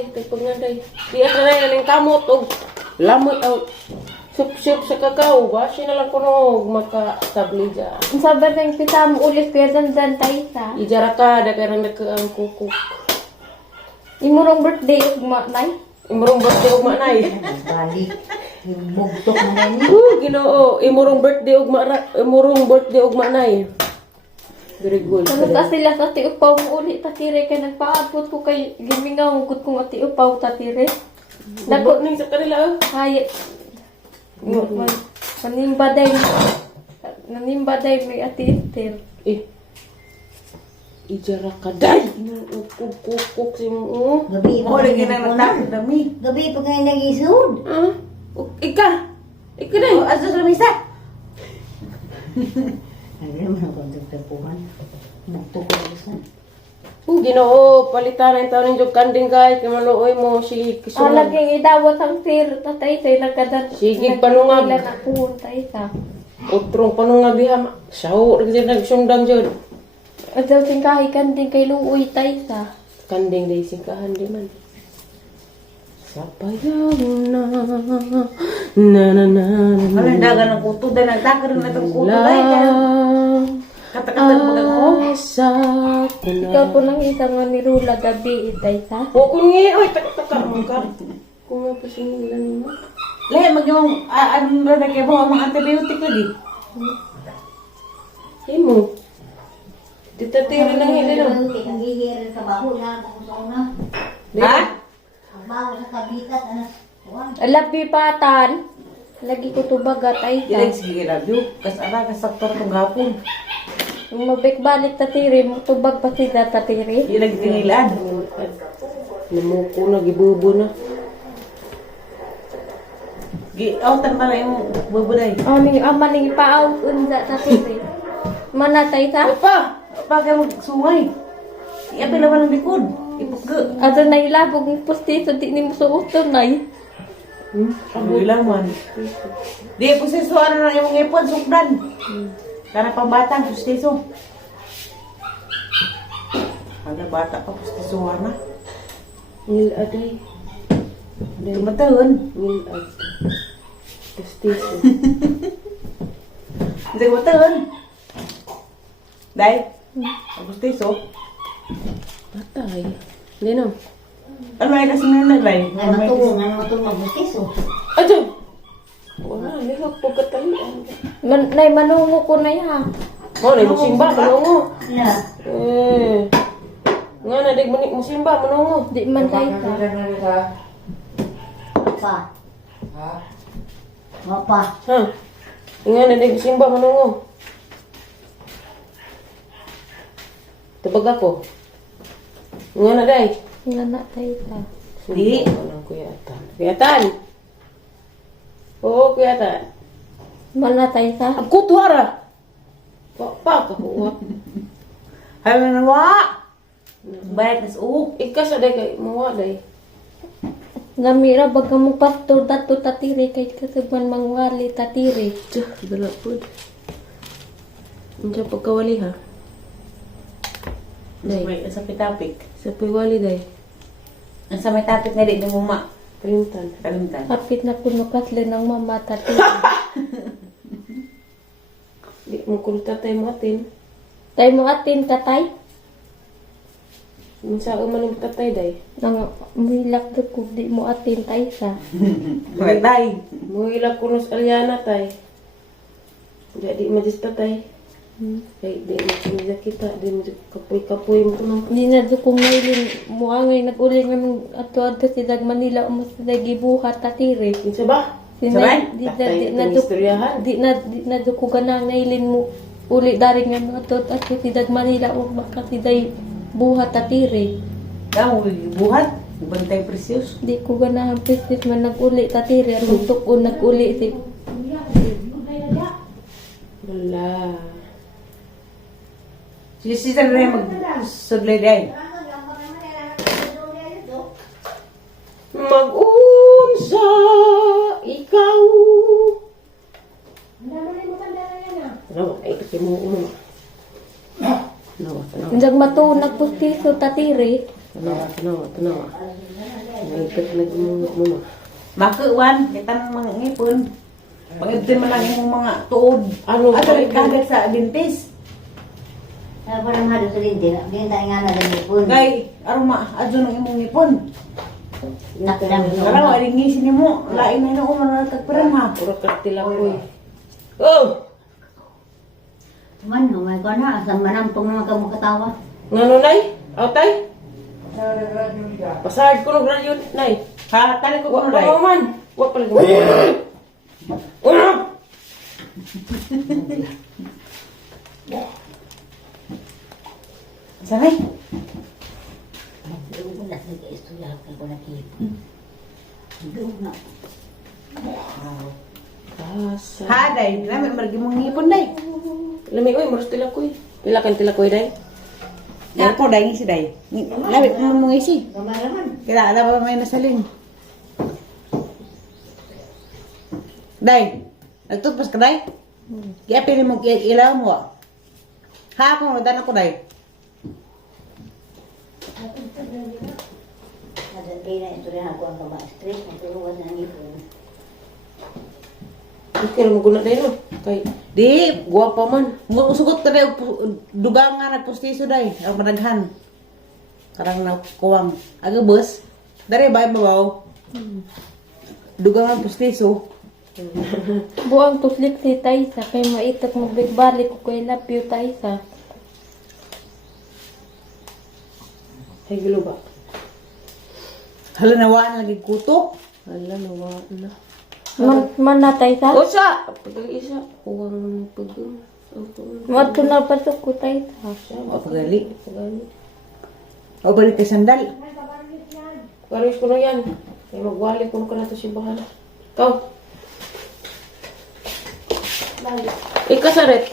day, tagpag nga day. Di ata na yan ang kamot o lamot o sup-sup sa kakao. Basi na lang kuno makatabli dyan. Ang sabi ng pita mo ulit kaya dandan tayo sa. Ijara ka, dagarang ang kukuk. Imurong birthday ugma nay. Imurong birthday ugma nay. Balik. Yung bugtok na rin. Ginoo, imurong birthday ugma nay. Very good. Ano ta sila sa ti upaw mo ulit tatire kay nagpaabot ko kay gimingaw gud kong ati upaw tatire. Dako ning sa kanila. Hay. Nanimba day may ati inter. Ijara ka day. Kuk si mo. Gabi pa Lagi na natakot dami. Gabi pa kayo nag-isud. Ika day. Asa sa misa? Ano naman ang kontratapuhan? Nagtukol sa. Ginoo, palitan ang taon ng kanding kay maluoy mo si Kisunod. Laging idawat ang tir tatay tay nagkadan. Sige, panungag. Nila na punta isa. Utrong panungag diha. Saw, nagsundan dyan. At daw tingkahi kanding kay luoy tay sa. Kanding day singkahan di man. Sapayaw na. Ano dagan ng kuto dahil nagtakar na itong kuto dahil. Kata-kata mo mo. Ikaw po nang isang nga ni Rula gabi itay sa. O kung nga, oy, taka mo ka. Kung nga pa sinilan mo. Lahat mag-iwang, ano na nagkibaw ang mga antibiotic lagi. Himo. Titatiri lang hindi no. Ang hihir sa baho na kung sa una. Ha? Ang baho sa kabikat. Labi patan. Lagi ko tubagat ay Ilag sa. sige radyo. Kasara kasaktor kong gapon. Yung mabik-balik tatiri mo tubag pa sila tatiri. Ilag tingilan. Namuko na, gibubo na. Gi-outan pa na yung bubuday. Aming amaning paaw unza tatiri. Manatay sa. Pa! Pagka magsungay. Iapil naman ang likod. Ipagka. Ato na ilabog ng pustiso di ni mo suuton na Ang ilaman. Di po si ano na yung ipon, sukdan. Karena pambatang, pustiso. Ada bata pa, pustiso na. Ngil aday. Tumatahon. Ngil ad. Pustiso. Hindi ko matahon. Dahil, ang pustiso. Patay. Hindi no. Ano ay kasi nalagay? Nga matulong magbustiso. Adyan! Wala, nilak po katalian. Nay manungo ko na ya. Mo na musimba manungo. Na. Nga na dig musimba manungo. Di man tay sa. Pa. Mapa. Ha. Nga na dig musimba manungo. Tabag ako. Nga na day. Nga na tay sa. Di. Anong kuyatan? Kuyatan! Oo, kuyatan. Manatay sa. Ang kutwara! Pa kakuha. Ayaw na nawa. Bayat na sa uok. Ikas aday kay mawa day. Namira baga mo pastor dato tatiri kay kasagman mangwali tatiri. Diyo, dala po. Diyo pagkawali ha. Day. May sa pitapik. Sa piwali day. Ang sa may tapik na di ng muma. Kalimtan. Kalimtan. Kapit na kuno kasle ng mama tatiri. Di mo kulta tayo matin. Tay mo atin tatay. Minsan man yung tatay day. Nang milak do ko di mo atin tay sa. Magday. Muhila kunos alyana tay. Jadi majis tatay. Kay di mo sinila kita. Di mo kapoy-kapoy mo kuno. Di na do kong mailin mo angay nag-uli ng ato si Dag Manila mo sa gibuhat tatiri. Minsan ba? Sabay? Di Tatay na itong do istoryahan. di na do ko ganang nailin mo uli daring nga ato at si Dag Manila o baka si Day buhat tatiri. Ikaw, buhat. Bantay presyos. Di ko ganahan pistis man nag-uli tatiri at tukon nag-uli si Wala. Si na rin magsudlay day. Mag-unsa ikaw. Ano, ay kasi mo. Ano, Dag matunag pustiso tatiri. Tanawa. Ngipit na gumungot mo ma. Makuwan, kitang mga ngipon. Pag-ibtin mo lang yung mga tuod. Ano At ba rin kagat sa dentist. Ano pa naman halo sa lindi? Hindi tayo nga na lang ipon. Kay, aroma, adyo ng imong ngipon. Nakilang Karang waringisin mo. Lain na yung umano nagkagpiran ha. Puro kartila ko eh. Oh! Man, oh my God na. Asang manampong naman ka mo katawa. Ngano nay? Outay? Pasahad ko ng radyo nay. Ha, tali ko Wa kung pa ray. man. Wa pa lang. Uno! Sanay. Doon na nag-istorya ko na ipon. Doon na. Asa. Ha, day. Lami, margi mong ngipon, day. Lami oy, maros tila ko eh. Pila kan tila ko eh day. Nga ako, day, ngisi, day. Lami, mong ngisi. Gamay naman. Kaya alam ba may nasalin? Day, nagtutpas ka, day? Kaya pili mo ilaw mo. Ha, ako, nadan ako, day. Nadantay na istorya ako ang kama-stress. Natuluwas na ipon. Okay lang mo guna day no. Kay Di, guwapa man. musugot ka, day. Dugang nga nagpustiso, day. Ang madaghan. Karang nakuwang. Aga, bus. Dari, bay, babaw. Dugang nga pustiso. Buang tuslik si Taisa. Kay maitak mo balik ko kay lapyo Taisa. Ay gulo ba? Hala, nawaan lagi kuto. Hala nawa na. Man na Taisa? Usa, pag-isa uwang pag Mato na pasok ko Taisa. O, pagali. Pagali. O, balik ka sandal. Paris ko na yan. Kaya magwali ko na to si bahala. Ikaw. Ikasaret.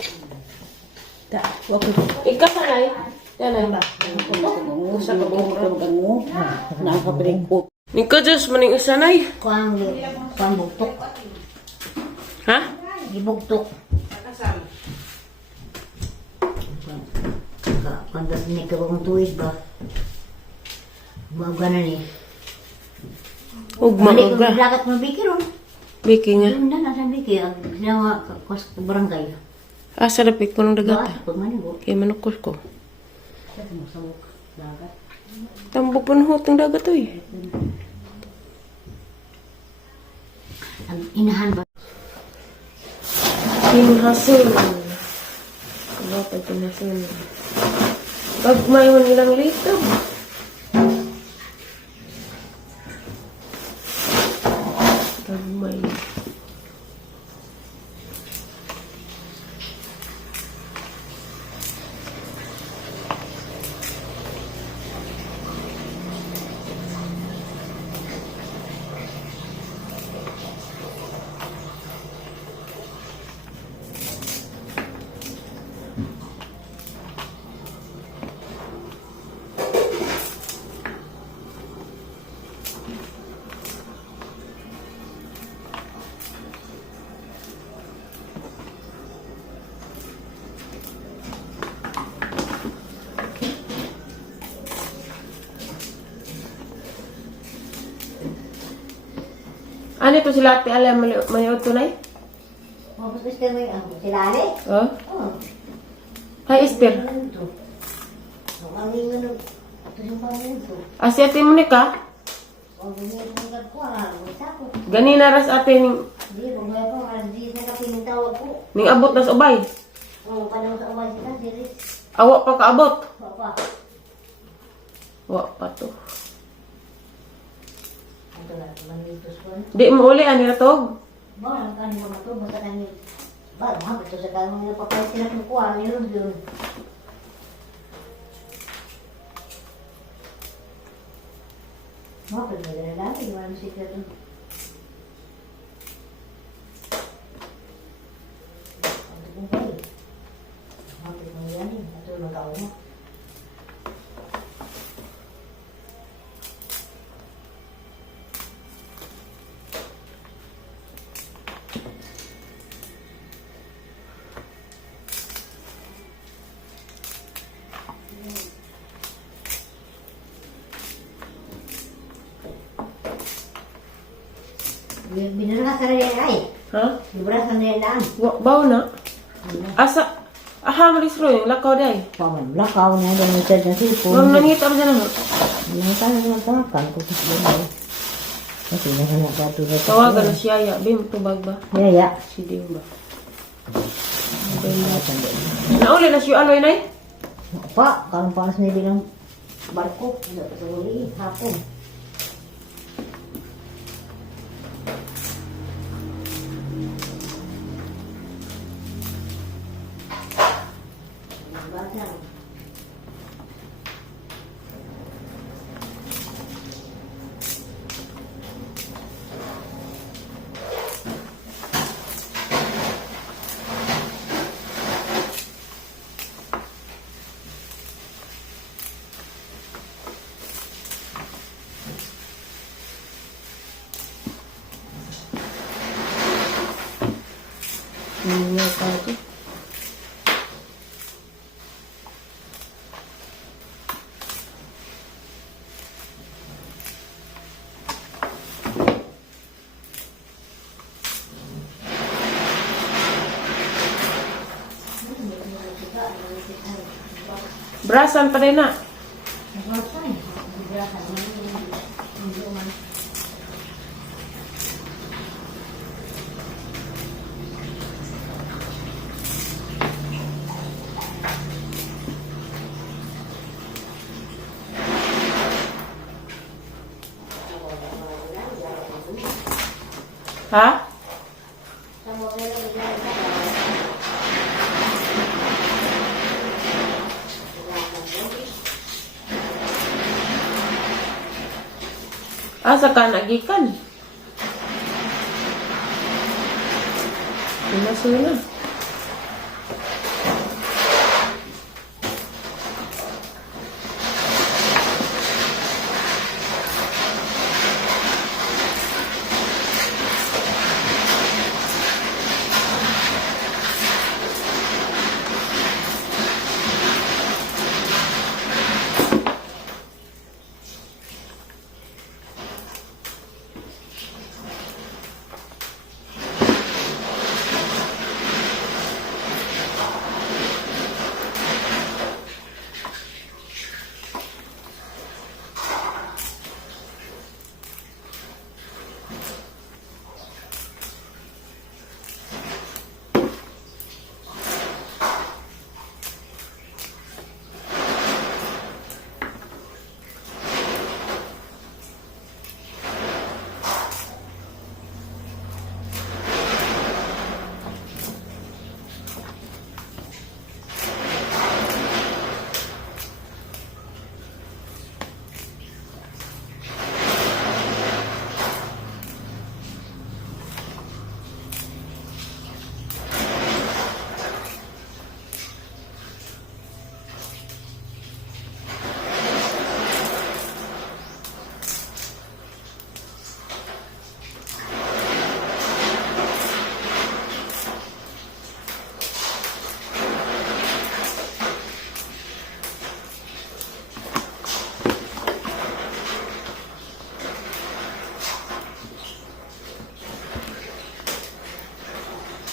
Ta, wako. Ikasanay. Yan ay. Usa ka ba mo? Nakakapiling ko. Ikaw Diyos, maning isanay. Kuang bugtok. Ha? Gibugtok. Kanda ni ka bang tuwid ba? Baga na ni. Ugma Balik ko uga. lakat mo bikir oh. Biki nga. Yung na nasa bikir ang ginawa kos barangay. Asa dapit ko ng dagat. Dagat pag manigo. Kaya manukos ko. Sa musawok dagat. Tambok pa ng hutang dagat to eh. Ang inahan ba? Pinhason. Ano pa pinhason? Pag may man ilang lito. Pag may... Ano ito sila ate alam mayroon tunay? Mabos gusto mo yung sila ali? Oh? Oo. Hi Esther. Ang ingin ito yung pangito. Asi ate Monica. O ganyan yung kagkuha. Masako. Ganina ras ate ning Di, rumaya ko. Di na kapinintawag ko. ning abot nas ubay. O kanang sa umay sila. Diri. Awa pa kaabot. Papa. Wa pa to. Ito na. Manitos ko na. Di mo uli ani ratog. Ba, ang kanin mga to. Basta kanin. Ba, mahal ito sa kanong mga papay sila kukuha. Meron yun. Mahal ito na lang. Iwan mo sikreto. Ito kong kayo. Mahal ito kong yan. Ito yung magkaon mo. Binara sa rin ay. Ha? Binara sa rin daan. Baw na. Asa? Aha, malis ro yung lakaw day. Paman, lakaw na doon yung charge na sipon. Nung nangita mo dyan ano? Nangita na nagtakan ko sa sipon. Kasi nasa nagkatuloy. Tawagan na siya, ya. Bim, tubag ba? Ya. Si Dim ba? Nauli na siya aloy na eh. Pa, kalau panas ni bilang barko sa uli hapon. Hindi pa ito. Brasan pa rin na. Ha? Asa ka nagikan? Pinasuyo na.